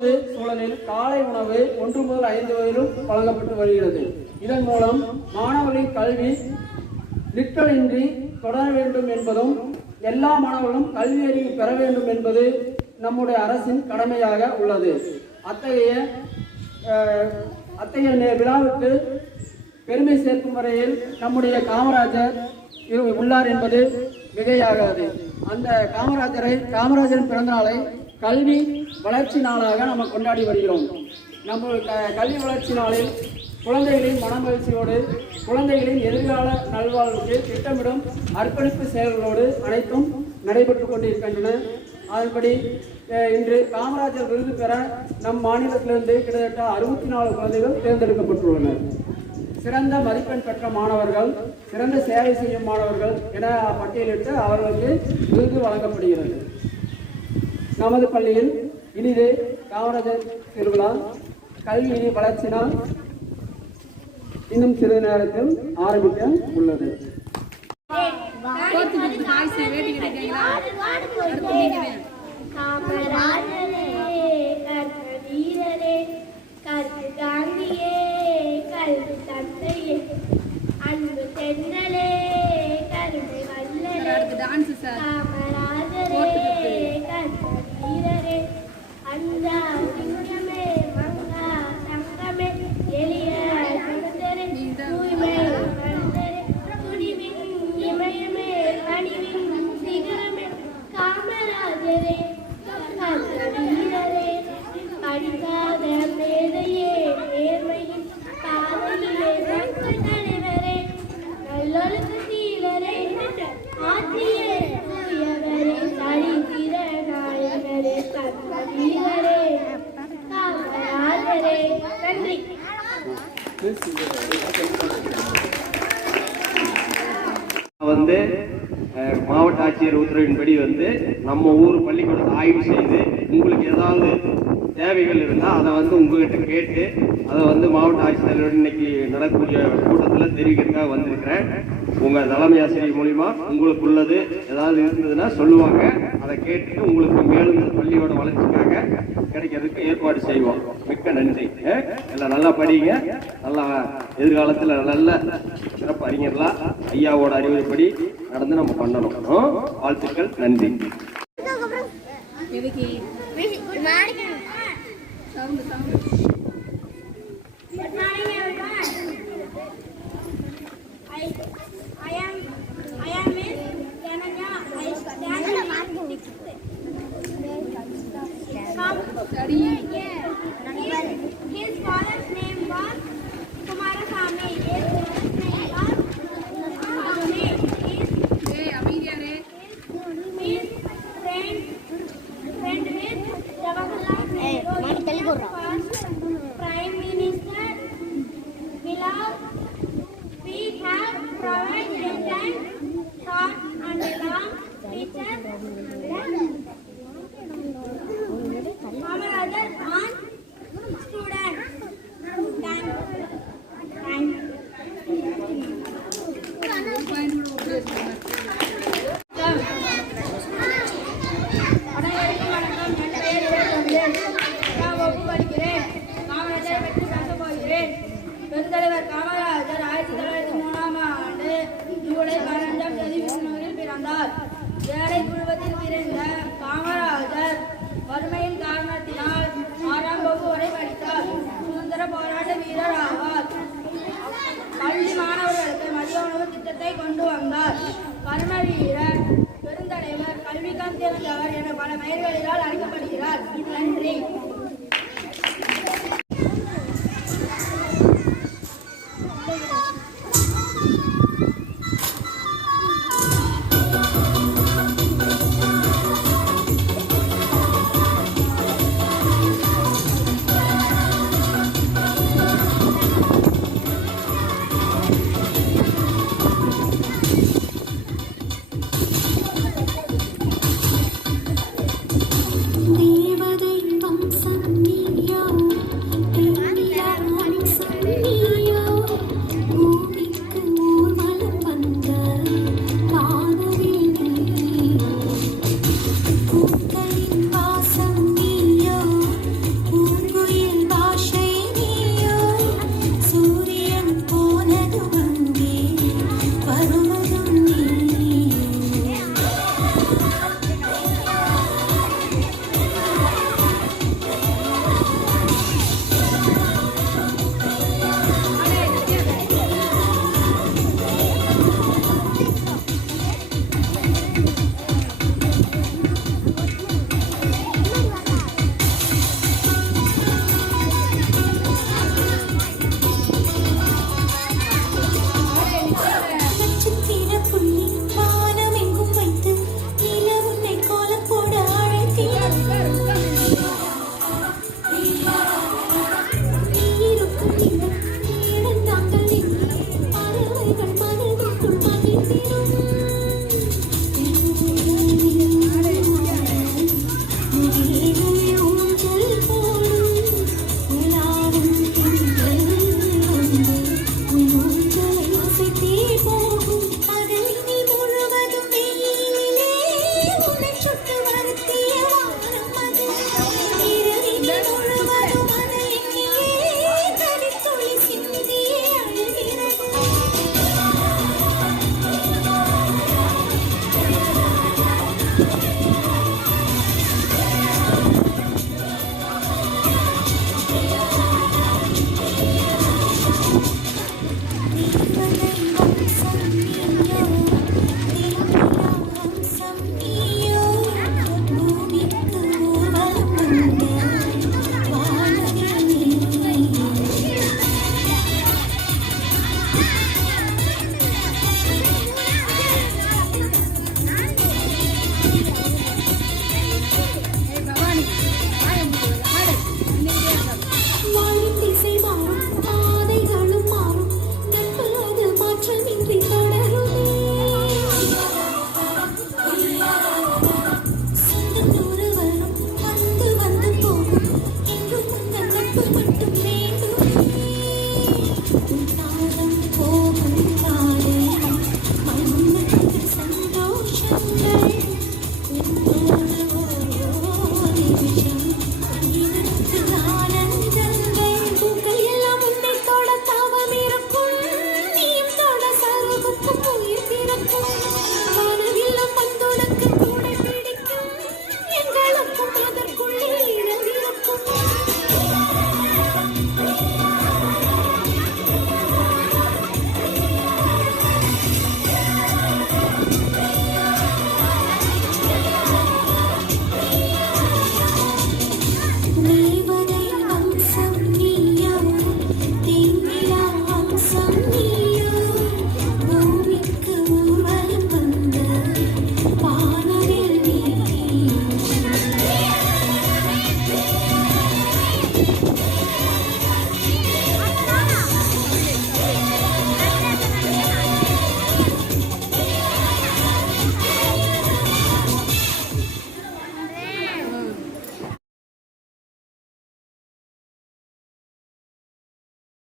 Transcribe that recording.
சூழலில் காலை உணவு 1 முதல் 5 வயதிலும் வழங்கப்பட்டு வருகிறது. இதன் மூலம் மாணவர்களின் கல்வி நிற்றலின்றி தொடர வேண்டும் என்பதும் எல்லா மாணவர்களும் கல்வி அறிவு பெற வேண்டும் என்பது நம்முடைய அரசின் கடமையாக உள்ளது. அத்தகைய விழாவுக்கு பெருமை சேர்க்கும் வரையில் நம்முடைய காமராஜர் உள்ளார் என்பது மிகையாகாது. அந்த காமராஜரின் பிறந்த நாளை கல்வி வளர்ச்சி நாளாக நம்ம கொண்டாடி வருகிறோம். நம்ம கல்வி வளர்ச்சி நாளில் குழந்தைகளின் மனமகிழ்ச்சியோடு குழந்தைகளின் எதிர்கால நல்வாழ்வுக்கு திட்டமிடும் அர்ப்பணிப்பு செயல்களோடு அனைத்தும் நடைபெற்று கொண்டிருக்கின்றன. அதன்படி இன்று காமராஜர் விருது பெற நம் மாநிலத்திலிருந்து கிட்டத்தட்ட 64 குழந்தைகள் தேர்ந்தெடுக்கப்பட்டுள்ளனர். சிறந்த மதிப்பெண் பெற்ற மாணவர்கள், சிறந்த சேவை செய்யும் மாணவர்கள் என பட்டியலிட்டு அவர்களுக்கு விருது வழங்கப்படுகிறது. நமது பள்ளியில் இனிது காமராஜர் திருவிழா கல்வி வளர்ச்சினால் இன்னும் சிறிது நேரத்தில் ஆரம்பிக்க உள்ளது. மாவட்ட ஆட்சியர் உத்தரவின்படி நம்ம ஊர் பள்ளிக்கூடத்தை ஆய்வு செய்து உங்களுக்கு ஏதாவது தேவைகள் இருந்தால் அதை உங்ககிட்ட கேட்டு அதை மாவட்ட ஆட்சித்தலைவர் இன்னைக்கு நடக்கக்கூடிய கூட்டத்தில் தெரிவிக்கிறதுக்காக வந்திருக்கிறேன். உங்கள் தலைமை ஆசிரியர் மூலிமா உங்களுக்கு உள்ளது ஏதாவது இருந்ததுன்னா சொல்லுவாங்க. அதை கேட்டுட்டு உங்களுக்கு மேலும் இந்த பள்ளியோட வளர்ச்சிக்காக கிடைக்கிறதுக்கு ஏற்பாடு செய்வோம். மிக்க நன்றி. எல்லாம் நல்லா படிங்க. நல்லா எதிர்காலத்தில் நல்ல சிறப்பு அறிஞர்களா ஐயாவோட அறிவுரைப்படி நடந்து நம்ம பண்ணணும். வாழ்த்துக்கள். நன்றி. His father's name was Kumarasamy. His mother's name was Rama. His friend with Jawaharlal Nehru. Prime Minister below. We have provided time, short and long teachers. Kamarajar on students. Thank you. பெருந்தலைவர் காமராஜர் 1903 ஆண்டு ஜூலை 12ஆம் தேதி விருதுநகரில் பிறந்தார். ஏழை குடும்பத்தில் பிறந்த காமராஜர் வறுமையின் காரணத்தினால் 6ஆம் வகுப்பு வரை படித்தார். சுதந்திர போராட்ட வீரர் ஆவார். பள்ளி மாணவர்களுக்கு மதிய உணவு திட்டத்தை கொண்டு வந்தார். கர்ம வீரர், பெருந்தலைவர், கல்விக்கான் திறந்தவர் என பல பெயர்களினால் அழைக்கப்படுகிறார். நன்றி. தேவதை சித்திரம்